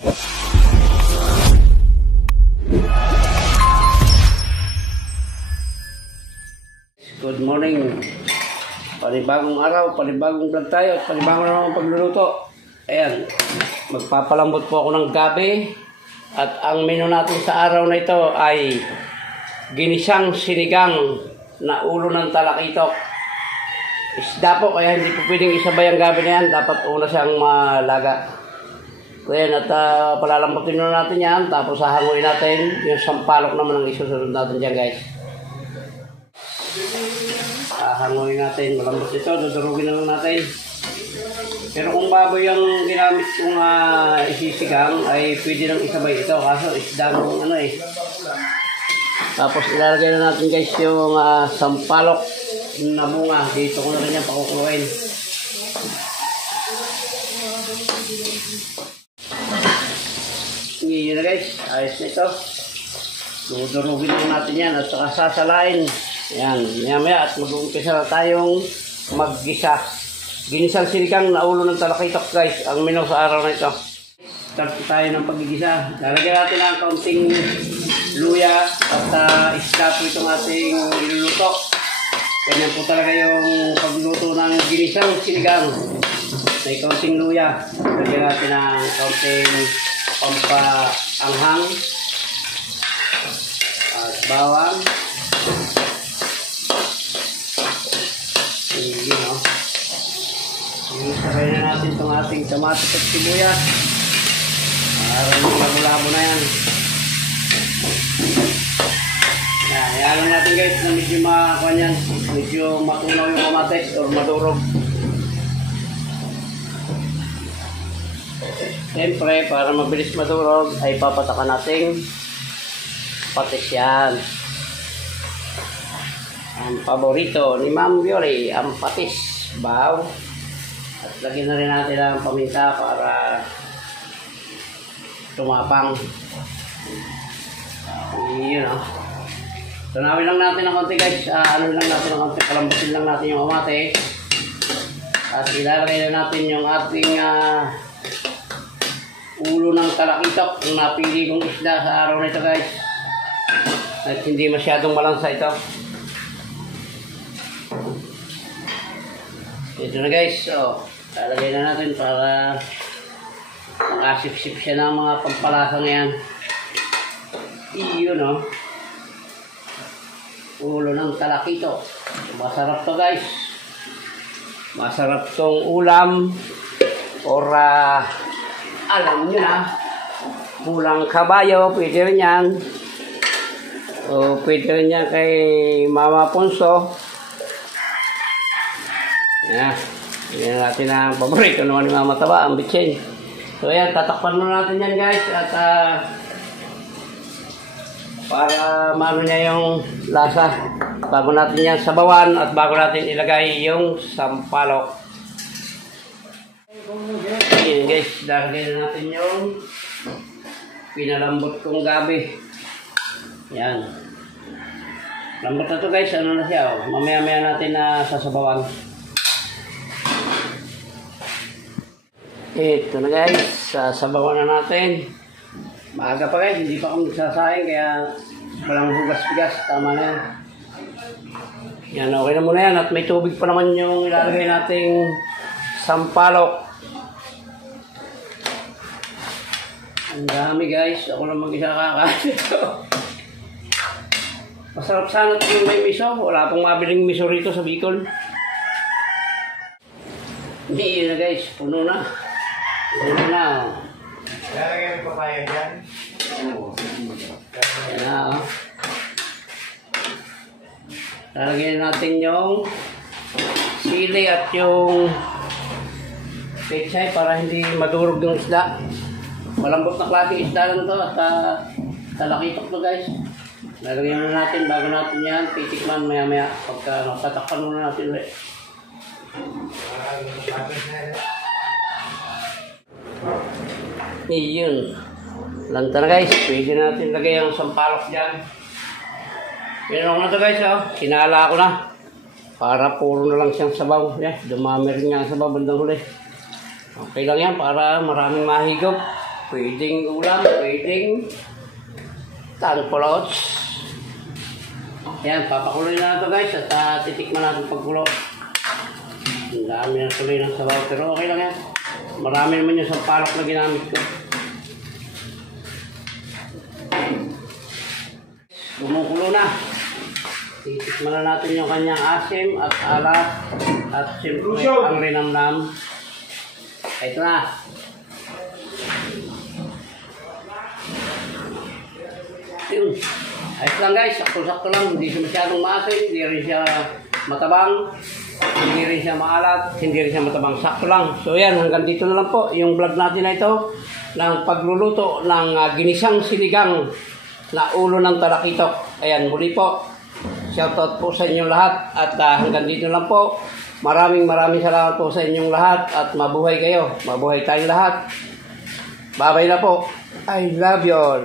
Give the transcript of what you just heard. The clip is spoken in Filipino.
Good morning. Panibagong araw, panibagong vlog tayo at panibagong naman pagluluto. Ayan, magpapalambot po ako ng gabi at ang menu natin sa araw na ito ay ginisang sinigang na ulo ng talakitok. Isda po, kaya hindi po pwedeng isabay ang gabi na yan. Dapat una siyang malaga. Kaya palalambutin na natin yan. Tapos hahanguin natin. Yung sampalok naman ang isusunod natin dyan, guys. Hahanguin natin. Malambot ito. Dudurugin na lang natin. Pero kung baboy ang ginamit kong isisigang, ay pwede nang isabay ito. Kaso isda ng Tapos ilalagay na natin, guys, yung sampalok na bunga. Dito ko na rin yan pakukuluin. Yun na, guys. Ayos na ito. Dudurugin lang natin yan at saka sasalain. Ayan. Maya at mag-uumpisa na tayong maggisa. Ginisang sinigang na ulo ng talakitok, guys. Ang menu sa araw na ito. Start tayo ng paggigisa. Lalagyan natin ang kaunting luya at isda po itong ating iluluto. Ganyan po talaga yung pagluto ng ginisang sinigang. May kaunting luya. Lalagyan natin ang kaunting pampaanghang at bawang. Yun, no? Sabay na natin itong ating kamatis at sibuyas. Parang labo-labo na yan. Yan natin, guys, na medyo matunaw yung kamatis o madurog. Siyempre, para mabilis madurog, ay papatakan natin patis yan. Ang paborito ni Ma'am Violi, ang patis, baw. At lagyan na rin natin ang paminta para tumapang. Yun, no? Tunawin lang natin ng konti, guys. Ano lang natin ng konti, palambutin lang natin yung kamate. At ilalagay na natin yung ating ulo ng talakitok. Ang napili kong isda sa araw na ito, guys. At hindi masyadong malansa ito. Ito na, guys. So, lalagay na natin para makasip-sip siya ng mga pampalasa ngayon. Iyon, no? Ulo ng talakitok. Masarap to, guys. Masarap tong ulam. Or, alam nyo na, pulang kabayo, pwede rin yan. O, pwede rin yan kay Mama Ponso. Yan. Yan natin ang paborito naman ni Mama Taba, ang bitsin. So, yan, tatakpan muna natin yan, guys. At, para maano niya yung lasa. Bago natin yan sabawan at bago natin ilagay yung sampalok. Ayan, guys, lalagay na natin yung pinalambot kong gabi. Yan. Lambot na to, guys. Ano na siya? Oh. Mamaya-maya natin na sasabawan. Ito na, guys. Sasabawan na natin. Maaga pa, guys. Hindi pa akong nagsasayang kaya walang hugas-bigas. Tama na yan. Yan, okay na muna yan. At may tubig pa naman yung ilalagay nating sampalok. Ang dami, guys. Ako lang mag-isa kakain ito. Masarap sana yung may miso. Wala pong mabiling miso rito sa Bicol. Hindi, yun na, guys. Puno na. Puno na. Lalagyan yung papaya dyan. Yan na, oh. Lalagyan natin yung sili at yung pechay para hindi madurog yung isda. Malambot na klase isda lang to at talakitok to, guys. Lalagyan na natin bago natin yan. Titikman maya-maya pagka tatakpan muna natin ulit. Iyon. Lanta na, guys. Pwede natin lagay ang sampalok dyan. Pinanong na to, guys. Oh. Kinala ko na. Para puro na lang siyang sabaw. Dumami rin nga ang sabaw bandang huli. Okay lang yan para maraming mahigop. Pwedeng ulam, pwedeng tanpolots. Ayan, papakuloy na ito guys at titikman natin pagkulo. Ang dami na tuloy ng sabaw pero okay lang yan. Marami naman yung sampalok na ginamit ko. Kumukulo na. Titikman na natin yung kanyang asim at alat at siyempre ang rinamnam. Ito na. Yun. Ayos lang guys, sakto-sakto lang. Hindi siya masyadong maasim, hindi rin siya matabang, hindi rin siya maalat, hindi rin siya matabang. Sakto lang. So yan, hanggang dito na lang po yung vlog natin na ito ng pagluluto ng ginisang sinigang na ulo ng talakitok. Ayan, muli po. Shoutout po sa inyong lahat at hanggang dito lang po. Maraming salamat po sa inyong lahat at mabuhay kayo. Mabuhay tayong lahat. Bye-bye na po. I love you all.